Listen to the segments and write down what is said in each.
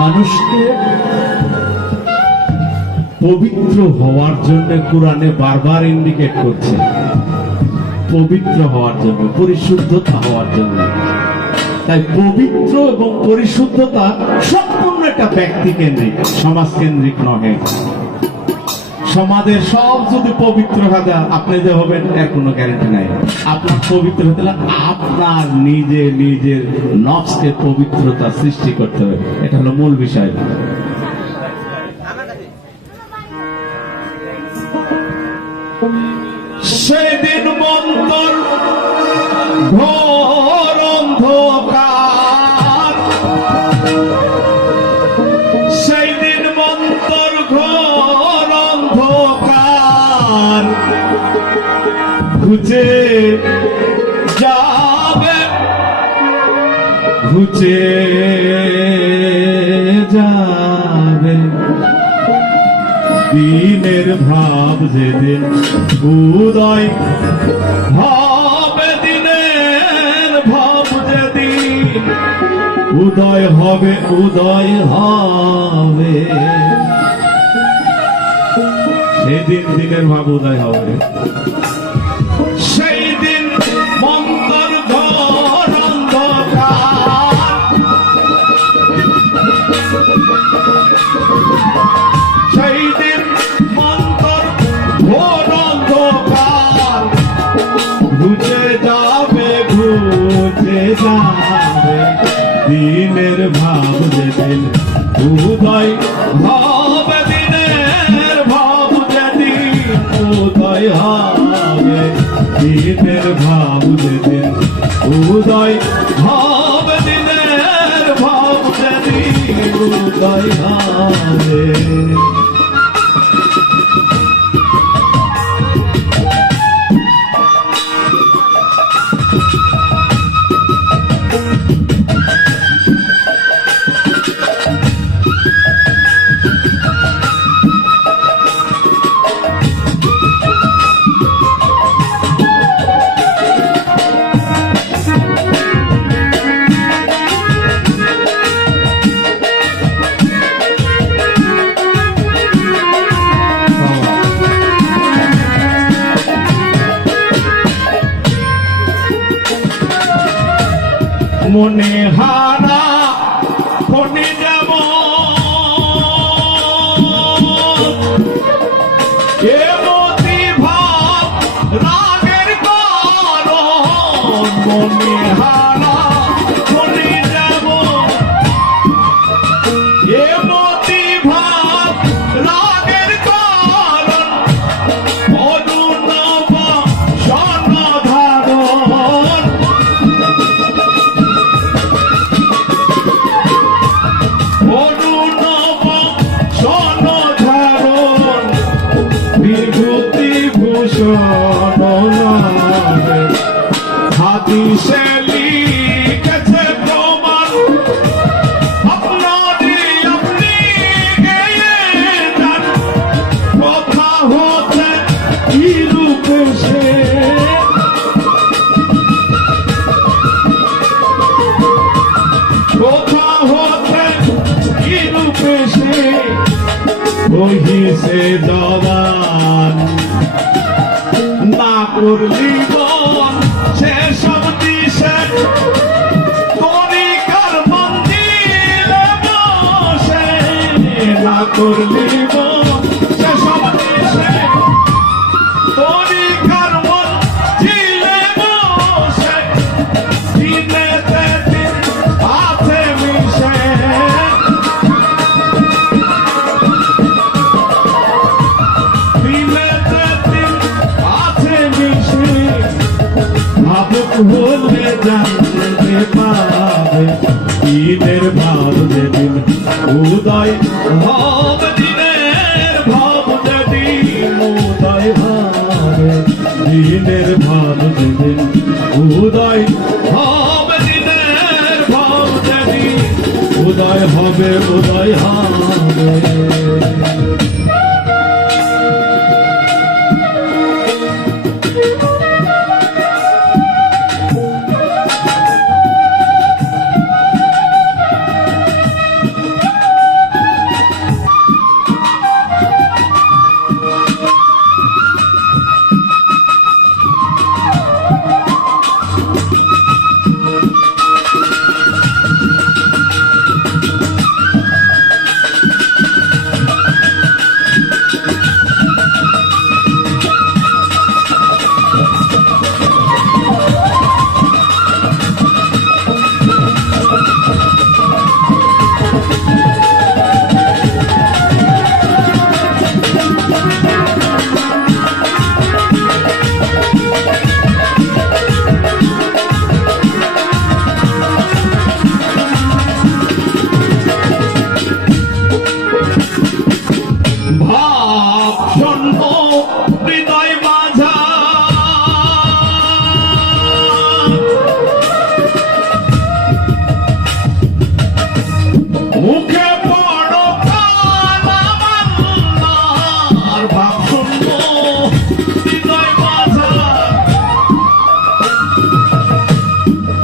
মানুষকে পবিত্র হওয়ার জন্য কোরআনে বারবার ইন্ডিকেট করছে, পবিত্র হওয়ার জন্য, পরিশুদ্ধতা হওয়ার জন্য। তাই পবিত্র এবং পরিশুদ্ধতা সম্পূর্ণ একটা ব্যক্তি কেন্দ্রিক, সমাজ কেন্দ্রিক নহে। সমাজের সব যদি পবিত্র হয়, আপনি যে হবেন এর কোনো গ্যারান্টি নাই। আপনার পবিত্র হতে হলে আপনার নিজের নফসকে পবিত্রতা সৃষ্টি করতে হবে, এটা হলো মূল বিষয়। সেদিন মন্তর ঘোর অন্ধকার, সেই দিন মন্তর ঘোর অন্ধকার, ঘুচে যাবে, ঘুচে যাবে দিনের ভাব যেদিন উদয় হবে, দিনের ভাব যেদিন উদয় হবে, উদয় হবে সেদিন দিনের ভাব উদয় হবে। সেই দিন মন্তর ঘোর অন্ধকার, সেই দিন মন্তর ঘোর অন্ধকার, ঘুচে যাবে, ঘুচে যাবে দিনের ভাব যেদিন উদয় হবে, দিনের ভাব যেদিন উদয় হবে, দিনের ভাব যেদিন উদয় হবে, দিনের ভাব যেদিন উদয় হবে। মনে হারা কোনে যাব, এমতি ভাব রাগের কারণ, মনে হারা কোনে যাব, এমতি ভাব রাগের কারণ, অরুণব সনধারণ, অরুণব সনধারণ, বিভূতি ভূষণ হাদিসে লিখেছে প্রমাণ, আপনারই আপনি গেয়ে যান, কথা হতে কি রূপে সে, কথা হতে কি রূপে সে, বহিছে জবান, না করলি বল সেসব দিশে, তরিকার মন্দিরে বসে, না করলি বল সেসব দিশে, তরিকার মন্দিরে বসে, দিনেতে দিন আছে মিশে, দিনেতে দিন আছে মিশে, ভাবুক হলে জানতে পাবে দিনের ভাব যেদিন উদয় হবে, দিনের ভাব যেদিন উদয় হবে, দিনের ভাব যেদিন উদয় হবে, দিনের ভাব যেদিন উদয় হবে, উদয় হবে। মুখে বড় কালামার ভাব শূন্য হৃদয় বাজার,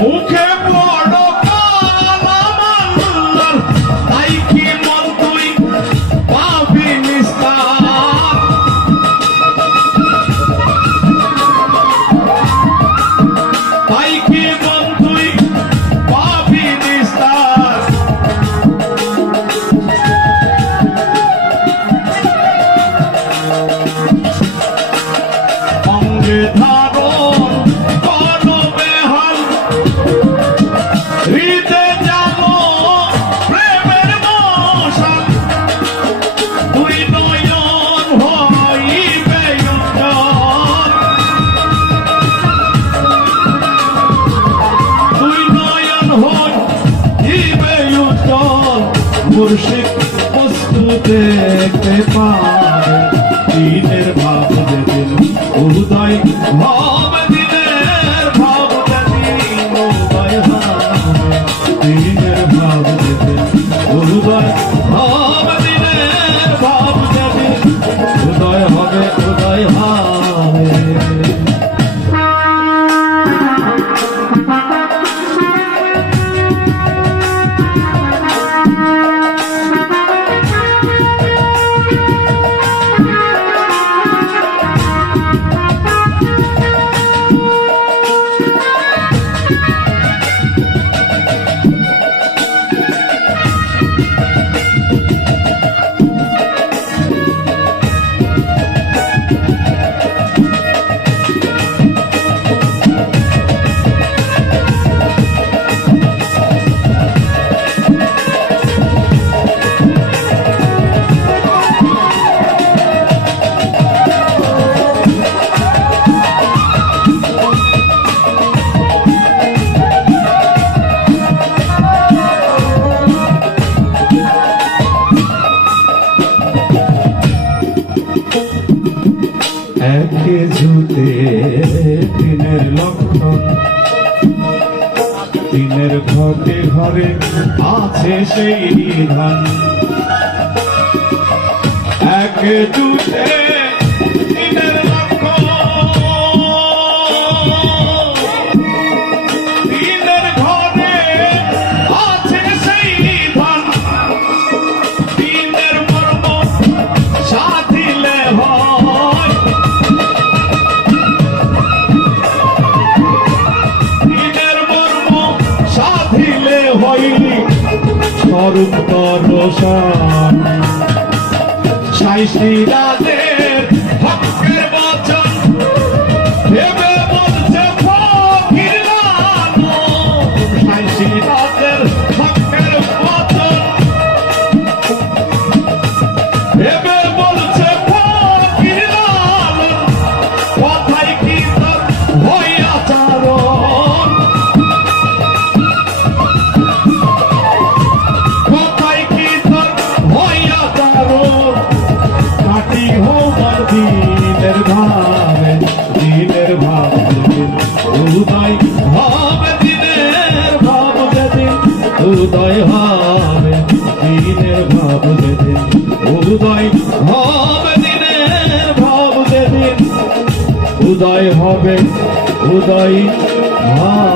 মুখে বড় কালামার তাই কি মন তুই পাবি নিস্তার, তাই কি মন তুই পাবি নিস্তার। অঙ্গে ধারণ করো বেহাল, হৃদে জানো প্রেমের মশাল, দুই নয়ন হইবে উজ্জ্বল, দুই নয়ন হইবে উজ্জ্বল, মুর্শিদ বস্তু দেখতে পারে, দিনের ভাব যেদিন উদয় হবে, দিনের ভাব যেদিন উদয় হবে, দিনের ভাব যেদিন উদয় হবে, দিনের ভাব যেদিন উদয় হবে, উদয় হবে। একে জুতে দিনের লক্ষণ, দিনের ঘটে ঘরে আছে সেই ধন, একে জুতে দিনের লক্ষণ, দিনের ঘরে আছে সেই ধন, দিনের মর্ম সাধিলে হয়, দিনের মর্ম সাধিলে হইলি স্বরূপ দর্শন, সাইসি রাজের হকের বচন ভেবে বলছে ফকির লালন, সাইসি রাজের হকের বচন ভেবে বলছে ফকির লালন, কথাই কি তোর হইয়া চারণ, কথাই কি তোর হইয়া চারণ, কাটি হোমার দিনের ভাবে, দিনের ভাব যেদিন উদয় হবে, দিনের ভাব যেদিন উদয় হবে, দিনের ভাব যেদিন উদয় হবে, দিনের ভাব যেদিন উদয় হবে, উদয় হবে।